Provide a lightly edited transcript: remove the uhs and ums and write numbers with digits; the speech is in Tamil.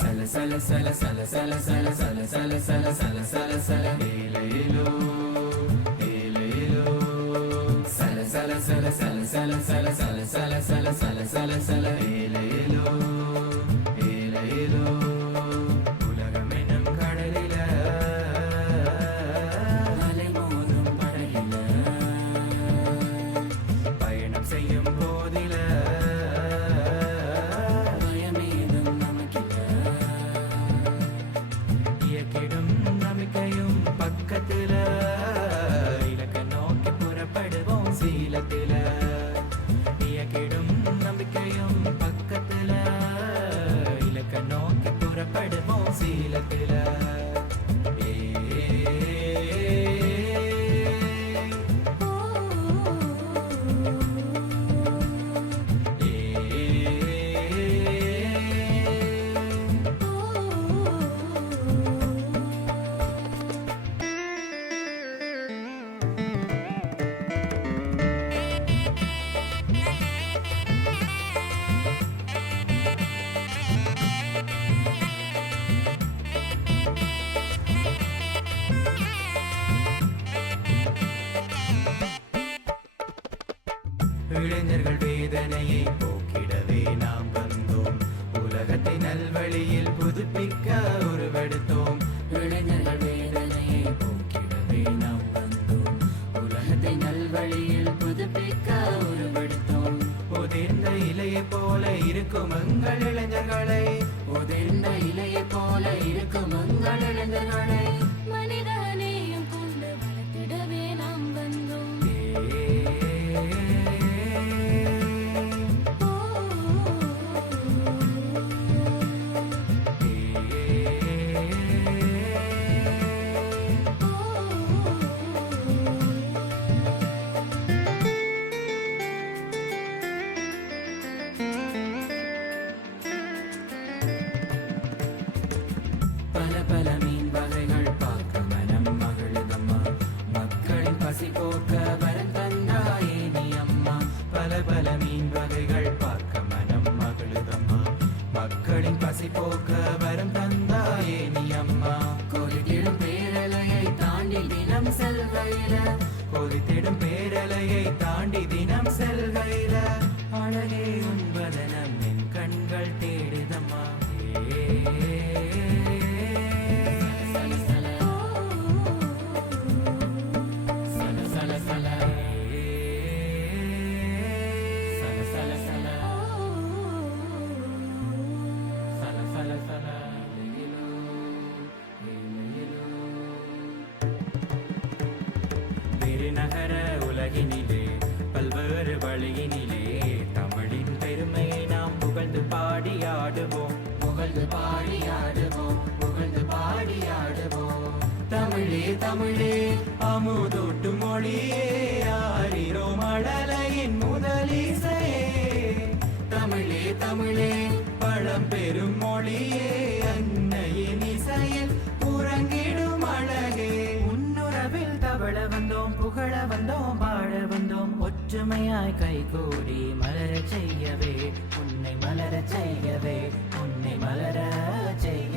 சல சல சல சல சல சல சல சல சல சல சல சல ஏலேலோ ஏலேலோ சல சல சல சல சல சல சல சல சல சல சல சல ஏலேலோ ஏலேலோ உலகம் என்னும் கடலில அலை மோதும் படகில பயணம் செய்யும் போதில பயமேதும் நமக்கில்ல இயக்கிடும் நம்பிக்கையும் பக்கத்துல இலக்க நோக்கி புறப்படுவோம் சீலத்தில இயக்கிடும் நம்பிக்கையும் பக்கத்துல இலக்க நோக்கி புறப்படுவோம் சீலத்தில இளைஞர்கள் வேதனையை போக்கிடவே நாம் வந்தோம் உலகத்தை நல்வழியில் புதுப்பிக்க உருவெடுத்தோம் இளைஞர்கள் வேதனையை போக்கிடவே நாம் வந்தோம் உலகத்தை நல்வழியில் புதுப்பிக்க உருவெடுத்தோம் உதிர்ந்த இலையை போல இருக்கும் எங்கள் இளைஞர்களை உதிர்ந்த இலையை போல இருக்கும் எங்கள் இளைஞர்களை மனிதநேயம் கொண்டு வளர்த்திடவே நாம் வந்தோம் பல பல மீன் வகைகள் பார்க்க மனம் மகிழுதம்மா மக்களின் பசி போக்க வரம் தந்தாயே நீ அம்மா பல பல மீன் வகைகள் பார்க்க மனம் மகிழுதம்மா மக்களின் பசி போக்க வரம் தந்தாயே நீ அம்மா கொதித்திடும் பேரலையை தாண்டி தினம் செல்கையில கொதித்திடும் பேரலையை தாண்டி தினம் செல்கையில அழகே உன்பதனம் என் கண்கள் தேடுதம்மா நகர உலகினிலே பல்வேறு வழியினிலே தமிழின் பெருமையை நாம் புகழ்ந்து பாடியாடுவோம் புகழ்ந்து பாடியாடுவோம் புகழ்ந்து பாடியாடுவோம் தமிழே தமிழே அமுதூட்டும் மொழியே ஆரிரோ மழலையின் முதலிசையே தமிழே தமிழே பழம் பெரும் மொழியே அன்னையின் இசையில் உறங்கிடும் அழகே உன்னுறவில் தவழ வந்தோம் புகழ வந்தோம் பாட வந்தோம் ஒற்றுமையாய் கைகூடி மலர செய்யவே உன்னை மலர செய்யவே உன்னை மலர செய்ய